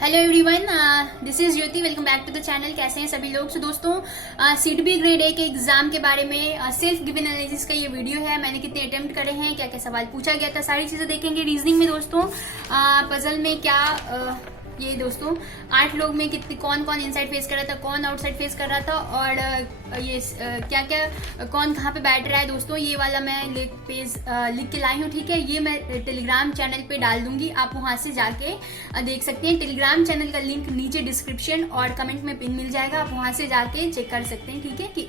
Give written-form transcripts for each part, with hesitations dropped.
Hello everyone, this is Jyoti. Welcome back to the channel. कैसे हैं सभी लोग। सो दोस्तों, सीडीबी ग्रेड ए के एग्जाम के बारे में सेल्फ गिवन एनालिसिस का ये वीडियो है। मैंने कितने अटेम्प्ट करे हैं, क्या क्या सवाल पूछा गया था, सारी चीजें देखेंगे। रीजनिंग में दोस्तों पजल में क्या ये दोस्तों 8 लोग में कितने कौन कौन इनसाइड फेस कर रहा था, कौन आउटसाइड फेस कर रहा था, और ये क्या क्या कौन कहाँ पे बैठ रहा है दोस्तों, ये वाला मैं लिख के लाई हूँ। ठीक है, ये मैं टेलीग्राम चैनल पे डाल दूंगी, आप वहां से जाके देख सकते हैं। टेलीग्राम चैनल का लिंक नीचे डिस्क्रिप्शन और कमेंट में पिन मिल जाएगा, आप वहां से जाके चेक कर सकते हैं। ठीक है, कि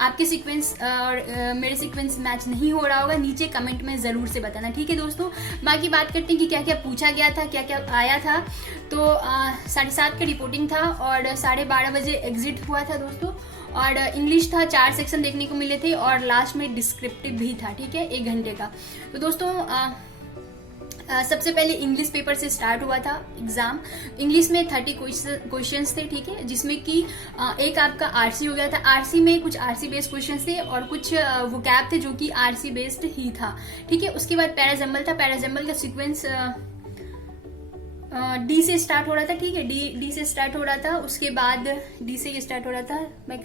आपके सीक्वेंस और मेरे सीक्वेंस मैच नहीं हो रहा होगा, नीचे कमेंट में जरूर से बताना। ठीक है दोस्तों, बाकी बात करते हैं कि क्या क्या पूछा गया था, क्या क्या आया था। तो 7:30 का रिपोर्टिंग था और 12:30 बजे एग्जिट हुआ था दोस्तों। और इंग्लिश था, 4 सेक्शन देखने को मिले थे और लास्ट में डिस्क्रिप्टिव भी था। ठीक है, 1 घंटे का। तो दोस्तों सबसे पहले इंग्लिश पेपर से स्टार्ट हुआ था एग्जाम। इंग्लिश में 30 क्वेश्चंस थे। ठीक है, जिसमें कि एक आपका आरसी हो गया था। आरसी में कुछ आरसी बेस्ड क्वेश्चंस थे और कुछ वोकैब थे जो कि आरसी बेस्ड ही था। ठीक है, उसके बाद पैराजम्बल था। पैराजम्बल का सीक्वेंस डी से स्टार्ट हो रहा था। ठीक है, डी से स्टार्ट हो रहा था। उसके बाद डी से ये स्टार्ट हो रहा था। मैं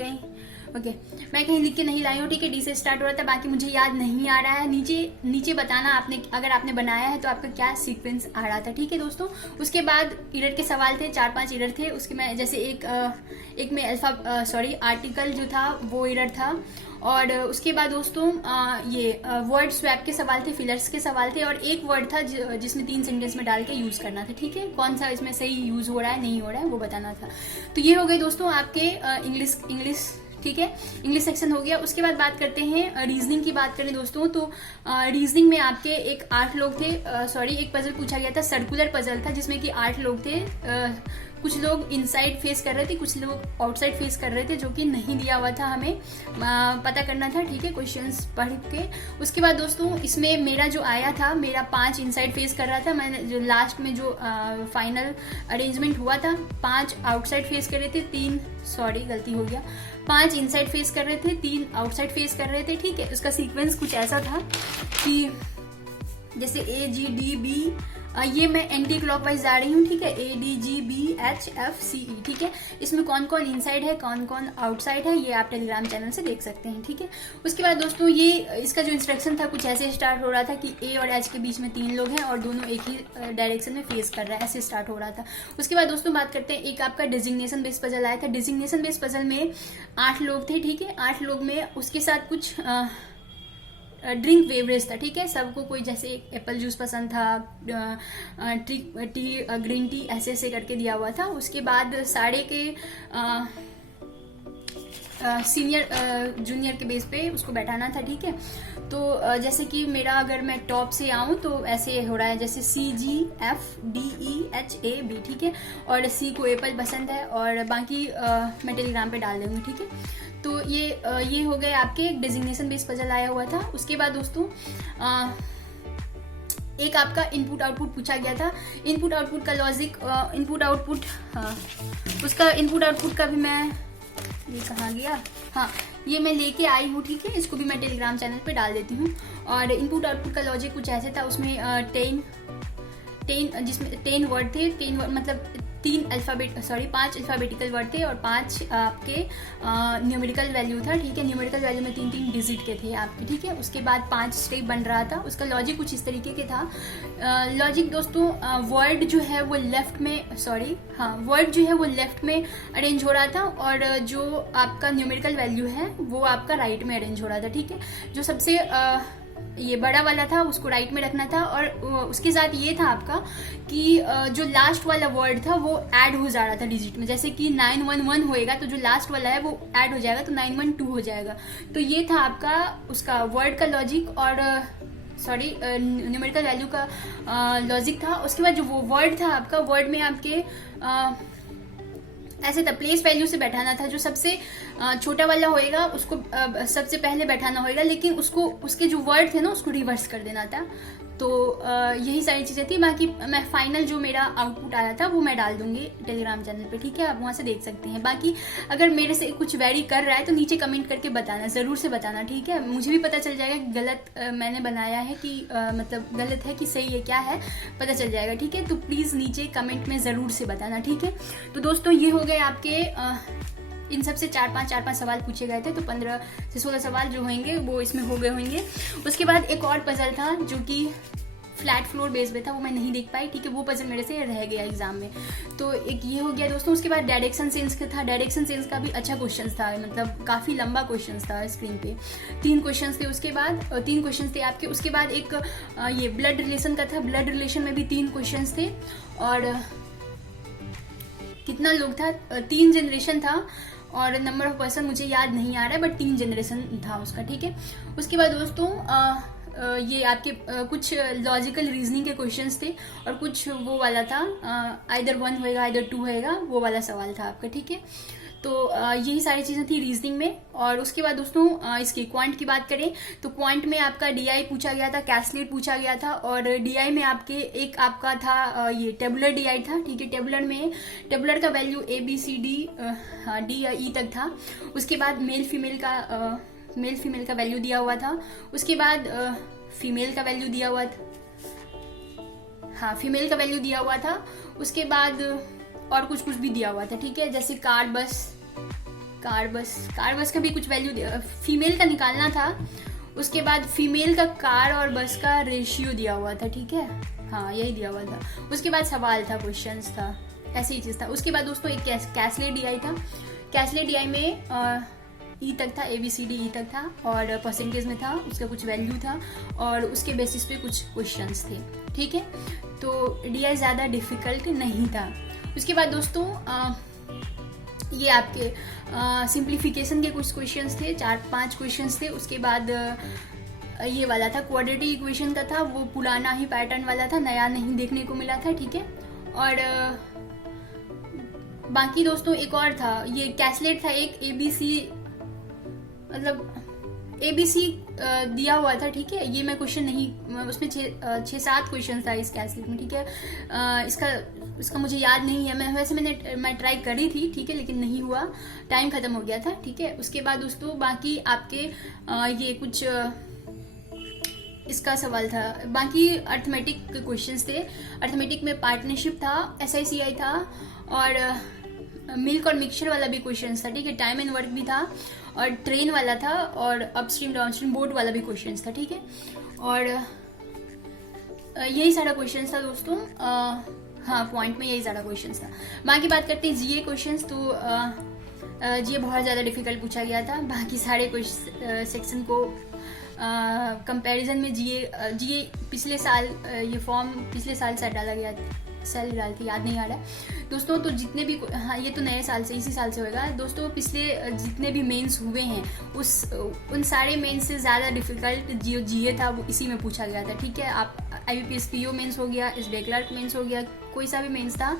कहीं लिख के नहीं लाई हूँ। ठीक है, डी से स्टार्ट हो रहा था, बाकी मुझे याद नहीं आ रहा है। नीचे बताना आपने, अगर आपने बनाया है तो आपका क्या सीक्वेंस आ रहा था। ठीक है दोस्तों, उसके बाद इरर के सवाल थे, 4-5 इरर थे। उसके में जैसे एक में आर्टिकल जो था वो इरर था। और उसके बाद दोस्तों ये वर्ड स्वैप के सवाल थे, फिलर्स के सवाल थे, और एक वर्ड था जिसमें 3 सेंटेंस में डाल के यूज करना था। ठीक है, कौन सा इसमें सही यूज हो रहा है नहीं हो रहा है वो बताना था। तो ये हो गए दोस्तों आपके इंग्लिश। ठीक है, इंग्लिश सेक्शन हो गया। उसके बाद बात करते हैं रीजनिंग की। बात करें दोस्तों तो रीजनिंग में आपके 8 लोग थे। एक पजल पूछा गया था, सर्कुलर पजल था, जिसमें कि 8 लोग थे। कुछ लोग इनसाइड फेस कर रहे थे, कुछ लोग आउटसाइड फेस कर रहे थे, जो कि नहीं दिया हुआ था, हमें पता करना था। ठीक है, क्वेश्चंस पढ़ के। उसके बाद दोस्तों इसमें मेरा जो आया था, मेरा 5 इनसाइड फेस कर रहा था। मैंने जो लास्ट में जो फाइनल अरेंजमेंट हुआ था, 5 आउटसाइड फेस कर रहे थे, 5 इनसाइड फेस कर रहे थे, 3 आउटसाइड फेस कर रहे थे। ठीक है, उसका सीक्वेंस कुछ ऐसा था कि जैसे AGDB, ये मैं एंटी क्लॉकवाइज जा रही हूँ। ठीक है, ADGBHFCE। ठीक है, इसमें कौन कौन इनसाइड है, कौन कौन आउटसाइड है, ये आप टेलीग्राम चैनल से देख सकते हैं। ठीक है, उसके बाद दोस्तों ये इसका जो इंस्ट्रक्शन था कुछ ऐसे स्टार्ट हो रहा था कि A और H के बीच में 3 लोग हैं और दोनों एक ही डायरेक्शन में फेस कर रहा है, ऐसे स्टार्ट हो रहा था। उसके बाद दोस्तों बात करते हैं, एक आपका डेजिग्नेशन बेस्ड पजल आया था। डेजिग्नेशन बेस्ड पजल में 8 लोग थे। ठीक है, 8 लोग में उसके साथ कुछ ड्रिंक वेवरेज था। ठीक है, सबको कोई जैसे एप्पल जूस पसंद था, ग्रीन टी ऐसे करके दिया हुआ था। उसके बाद साढ़े के सीनियर जूनियर के बेस पे उसको बैठाना था। ठीक है, तो जैसे कि मेरा अगर मैं टॉप से आऊं तो ऐसे हो रहा है, जैसे CGFDEHAB। ठीक है, और C को एप्पल पसंद है और बाकी मैं टेलीग्राम पे डाल दूंगी। ठीक है, तो ये हो गए आपके डेजिग्नेशन बेस्ड पजल आया हुआ था। उसके बाद दोस्तों एक आपका इनपुट आउटपुट पूछा गया था। इनपुट आउटपुट का लॉजिक, उसका इनपुट आउटपुट का भी मैं, ये कहाँ गया, हाँ ये मैं लेके आई हूँ। ठीक है, इसको भी मैं टेलीग्राम चैनल पे डाल देती हूँ। और इनपुट आउटपुट का लॉजिक कुछ ऐसे था, उसमें 10 वर्ड थे। 10 वर्ड मतलब 5 अल्फाबेटिकल वर्ड थे और 5 आपके न्यूमेरिकल वैल्यू था। ठीक है, न्यूमेरिकल वैल्यू में 3-3 डिजिट के थे आपके। ठीक है, उसके बाद 5 स्टेप बन रहा था। उसका लॉजिक कुछ इस तरीके के था। लॉजिक दोस्तों, वर्ड जो है वो लेफ्ट में अरेंज हो रहा था और जो आपका न्यूमेरिकल वैल्यू है वो आपका राइट में अरेंज हो रहा था। ठीक है, जो सबसे ये बड़ा वाला था उसको राइट में रखना था। और उसके साथ ये था आपका कि जो लास्ट वाला वर्ड था वो ऐड हो जा रहा था डिजिट में। जैसे कि 911 होएगा तो जो लास्ट वाला है वो ऐड हो जाएगा, तो 912 हो जाएगा। तो ये था आपका उसका वर्ड का लॉजिक और न्यूमेरिकल वैल्यू का लॉजिक था। उसके बाद जो वो वर्ड था आपका, वर्ड में आपके ऐसे था, प्लेस वैल्यू से बैठाना था। जो सबसे छोटा वाला होएगा उसको सबसे पहले बैठाना होएगा, लेकिन उसके जो वर्ड थे ना उसको रिवर्स कर देना था। तो यही सारी चीज़ें थी। बाकी मैं फाइनल जो मेरा आउटपुट आया था वो मैं डाल दूंगी टेलीग्राम चैनल पे, ठीक है, आप वहाँ से देख सकते हैं। बाकी अगर मेरे से कुछ वेरी कर रहा है तो नीचे कमेंट करके बताना, ज़रूर से बताना, ठीक है, मुझे भी पता चल जाएगा कि गलत मैंने बनाया है कि मतलब गलत है कि सही है, क्या है, पता चल जाएगा, ठीक है। तो प्लीज़ नीचे कमेंट में ज़रूर से बताना, ठीक है। तो दोस्तों ये हो गए आपके इन सब से 4-5 सवाल पूछे गए थे, तो 15 से 16 सवाल जो होंगे वो इसमें हो गए होंगे। उसके बाद एक और पजल था जो कि फ्लैट फ्लोर बेस पे था, वो मैं नहीं देख पाई, ठीक है, वो पजल मेरे से रह गया एग्जाम में। तो एक ये हो गया दोस्तों। उसके बाद डायरेक्शन सेंस का था। डायरेक्शन सेंस का भी अच्छा क्वेश्चन था, मतलब काफ़ी लंबा क्वेश्चन था, स्क्रीन पे 3 क्वेश्चन थे। उसके बाद 3 क्वेश्चन थे आपके। उसके बाद एक ये ब्लड रिलेशन का था। ब्लड रिलेशन में भी 3 क्वेश्चन थे और कितना लोग था, 3 जनरेशन था और नंबर ऑफ पर्सन मुझे याद नहीं आ रहा है, बट 3 जनरेशन था उसका, ठीक है। उसके बाद दोस्तों ये आपके कुछ लॉजिकल रीजनिंग के क्वेश्चंस थे और कुछ वो वाला था आइदर 1 होएगा आइदर 2 होएगा, वो वाला सवाल था आपका, ठीक है। तो यही सारी चीज़ें थी रीजनिंग में। और उसके बाद दोस्तों इसकी क्वांट की बात करें तो क्वांट में आपका डीआई पूछा गया था, कैसलेट पूछा गया था और डीआई में आपके एक आपका था ये टेबुलर डीआई था, ठीक है। टेबुलर का वैल्यू ABCD D या E तक था। उसके बाद मेल फीमेल का वैल्यू दिया हुआ था। उसके बाद फीमेल का वैल्यू दिया हुआ था, हाँ फीमेल का वैल्यू दिया हुआ था। उसके बाद और कुछ भी दिया हुआ था, ठीक है, जैसे कार बस का भी कुछ वैल्यू फीमेल का निकालना था। उसके बाद फीमेल का कार और बस का रेशियो दिया हुआ था, ठीक है, हाँ यही दिया हुआ था। उसके बाद सवाल था, क्वेश्चंस था, ऐसी ही चीज़ था। उसके बाद दोस्तों एक कैसलेट डीआई था। कैसलेट डीआई में ई तक था, ABCD E तक था और परसेंटेज में था, उसका कुछ वैल्यू था और उसके बेसिस पे कुछ क्वेश्चंस थे, ठीक है। तो डीआई ज़्यादा डिफिकल्ट नहीं था। उसके बाद दोस्तों ये आपके सिंप्लीफिकेशन के कुछ क्वेश्चंस थे, 4-5 क्वेश्चंस थे। उसके बाद ये वाला था क्वाड्रेटिक इक्वेशन का था, वो पुराना ही पैटर्न वाला था, नया नहीं देखने को मिला था, ठीक है। और बाकी दोस्तों एक और था, ये कैसलेट था एक, ABC दिया हुआ था, ठीक है। ये मैं क्वेश्चन नहीं, उसमें 6-7 क्वेश्चन था इस कैसलेट में, ठीक है। इसका मुझे याद नहीं है, मैं ट्राई करी थी, ठीक है, लेकिन नहीं हुआ, टाइम खत्म हो गया था, ठीक है। उसके बाद दोस्तों बाकी आपके ये कुछ इसका सवाल था। बाकी अर्थमेटिक के क्वेश्चंस थे। अर्थमेटिक में पार्टनरशिप था, SICI था और मिल्क और मिक्सचर वाला भी क्वेश्चन था, ठीक है। टाइम एंड वर्क भी था और ट्रेन वाला था और अपस्ट्रीम डाउनस्ट्रीम बोर्ड वाला भी क्वेश्चन था, ठीक है। और यही सारा क्वेश्चन था दोस्तों, हाँ पॉइंट में यही सारा क्वेश्चन था। बाकी बात करते हैं जीए क्वेश्चन, तो जीए बहुत ज़्यादा डिफिकल्ट पूछा गया था। बाकी सारे सेक्शन को कंपैरिजन में जीए पिछले साल ये फॉर्म पिछले साल से डाला गया, सेल डाल थी, याद नहीं आ रहा है दोस्तों। तो जितने भी, हाँ ये तो नए साल से, इसी साल से होगा दोस्तों। पिछले जितने भी मेंस हुए हैं उन सारे मेंस से ज़्यादा डिफिकल्ट जो जीए था वो इसी में पूछा गया था, ठीक है। आप IBPS PO मेंस हो गया, SBI क्लर्क मेंस हो गया, कोई सा भी मेंस था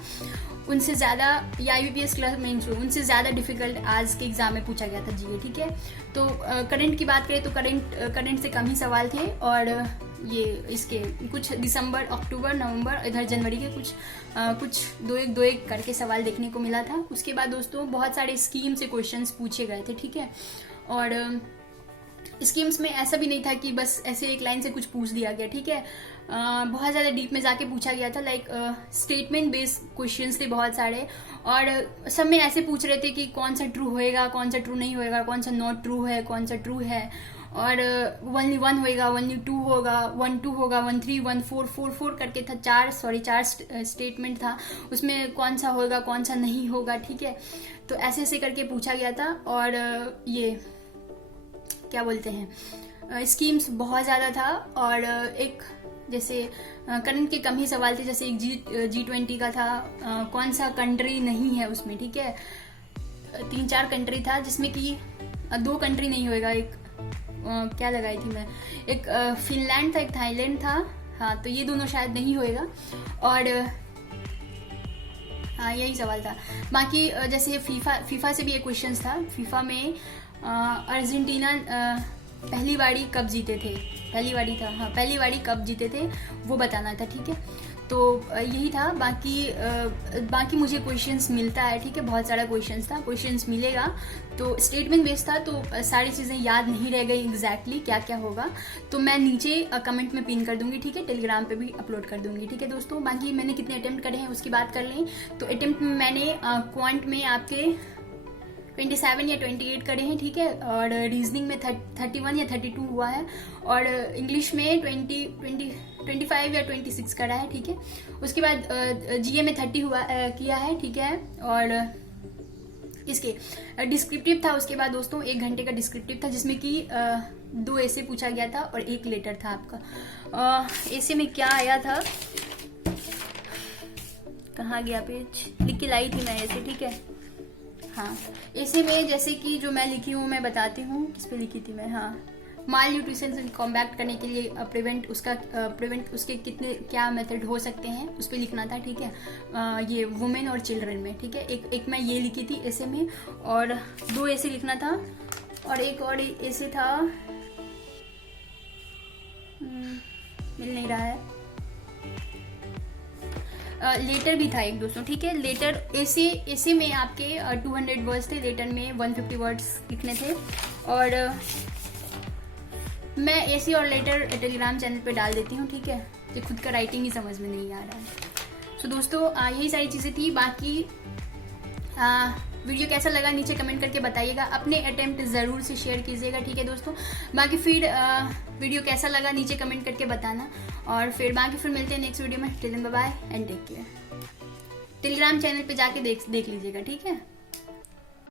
उनसे ज़्यादा, या IBPS क्लर्क मेंस हो, उनसे ज़्यादा डिफिकल्ट आज के एग्जाम में पूछा गया था जीए, ठीक है। तो करंट की बात करें तो करंट से कम ही सवाल थे और ये इसके कुछ दिसंबर, अक्टूबर, नवंबर, इधर जनवरी के कुछ दो एक करके सवाल देखने को मिला था। उसके बाद दोस्तों बहुत सारे स्कीम से क्वेश्चंस पूछे गए थे, ठीक है। और स्कीम्स में ऐसा भी नहीं था कि बस ऐसे एक लाइन से कुछ पूछ दिया गया, ठीक है। बहुत ज़्यादा डीप में जाके पूछा गया था, लाइक स्टेटमेंट बेस्ड क्वेश्चंस थे बहुत सारे और सब में ऐसे पूछ रहे थे कि कौन सा ट्रू होएगा, कौन सा ट्रू नहीं होएगा, कौन सा नॉट ट्रू है, कौन सा ट्रू है, और 1 होएगा, 1 होगा, 1 होगा, 1 3 1 4 करके था, 4 स्टेटमेंट था, उसमें कौन सा होगा कौन सा नहीं होगा, ठीक है। तो ऐसे करके पूछा गया था। और ये क्या बोलते हैं, स्कीम्स बहुत ज़्यादा था और एक जैसे करंट के कम ही सवाल थे, जैसे एक G20 का था, कौन सा कंट्री नहीं है उसमें, ठीक है। 3-4 कंट्री था जिसमें कि 2 कंट्री नहीं होएगा, एक क्या लगाई थी मैं, एक फिनलैंड था, एक थाईलैंड था, हाँ तो ये दोनों शायद नहीं होएगा। और हाँ यही सवाल था। बाकी जैसे फीफा से भी एक क्वेश्चन था। फीफा में अर्जेंटीना पहली बारी कब जीते थे, पहली बारी था, हाँ पहली बारी कब जीते थे वो बताना था, ठीक है। तो यही था। बाकी मुझे क्वेश्चंस मिलता है, ठीक है, बहुत सारा क्वेश्चंस मिलेगा। तो स्टेटमेंट बेस्ड था, तो सारी चीज़ें याद नहीं रह गई एग्जैक्टली क्या क्या होगा, तो मैं नीचे कमेंट में पिन कर दूंगी, ठीक है, टेलीग्राम पे भी अपलोड कर दूंगी, ठीक है दोस्तों। बाकी मैंने कितने अटेम्प्ट करे हैं उसकी बात कर लें, तो अटेम्प्ट में मैंने क्वांट में आपके 27 या 28 करे हैं, ठीक है, और रीजनिंग में 31 या 32 हुआ है, और इंग्लिश में 25 या 26 करा है, ठीक है। उसके बाद जीए में 30 किया है, ठीक है, और इसके डिस्क्रिप्टिव था। उसके बाद दोस्तों 1 घंटे का डिस्क्रिप्टिव था, जिसमें कि 2 ऐसे पूछा गया था और 1 लेटर था आपका। ऐसे में क्या आया था, कहाँ गया पेज, लिख के लाई थी मैं ऐसे, ठीक है। हाँ, ऐसे में जैसे कि जो मैं लिखी हूँ मैं बताती हूँ, किस पे लिखी थी मैं, हाँ, माल न्यूट्रिशन से कॉम्बैक्ट करने के लिए प्रिवेंट उसके कितने क्या मेथड हो सकते हैं उस पर लिखना था, ठीक है। ये वुमेन और चिल्ड्रन में, ठीक है। एक मैं ये लिखी थी ऐसे में, और 2 ऐसे लिखना था, और एक और ऐसे था, मिल नहीं रहा है। लेटर भी था एक दोस्तों, ठीक है। लेटर ऐसे में आपके 200 वर्ड्स थे, लेटर में 150 वर्ड्स लिखने थे, और मैं ऐसे और लेटर टेलीग्राम चैनल पे डाल देती हूँ, ठीक है। तो खुद का राइटिंग ही समझ में नहीं आ रहा है। सो दोस्तों यही सारी चीज़ें थी। बाकी वीडियो कैसा लगा नीचे कमेंट करके बताइएगा, अपने अटेम्प्ट ज़रूर से शेयर कीजिएगा, ठीक है दोस्तों। बाकी फिर वीडियो कैसा लगा नीचे कमेंट करके बताना, और फिर मिलते हैं नेक्स्ट वीडियो में। Till then bye bye and take care. Telegram channel पे जाके देख लीजिएगा, ठीक है।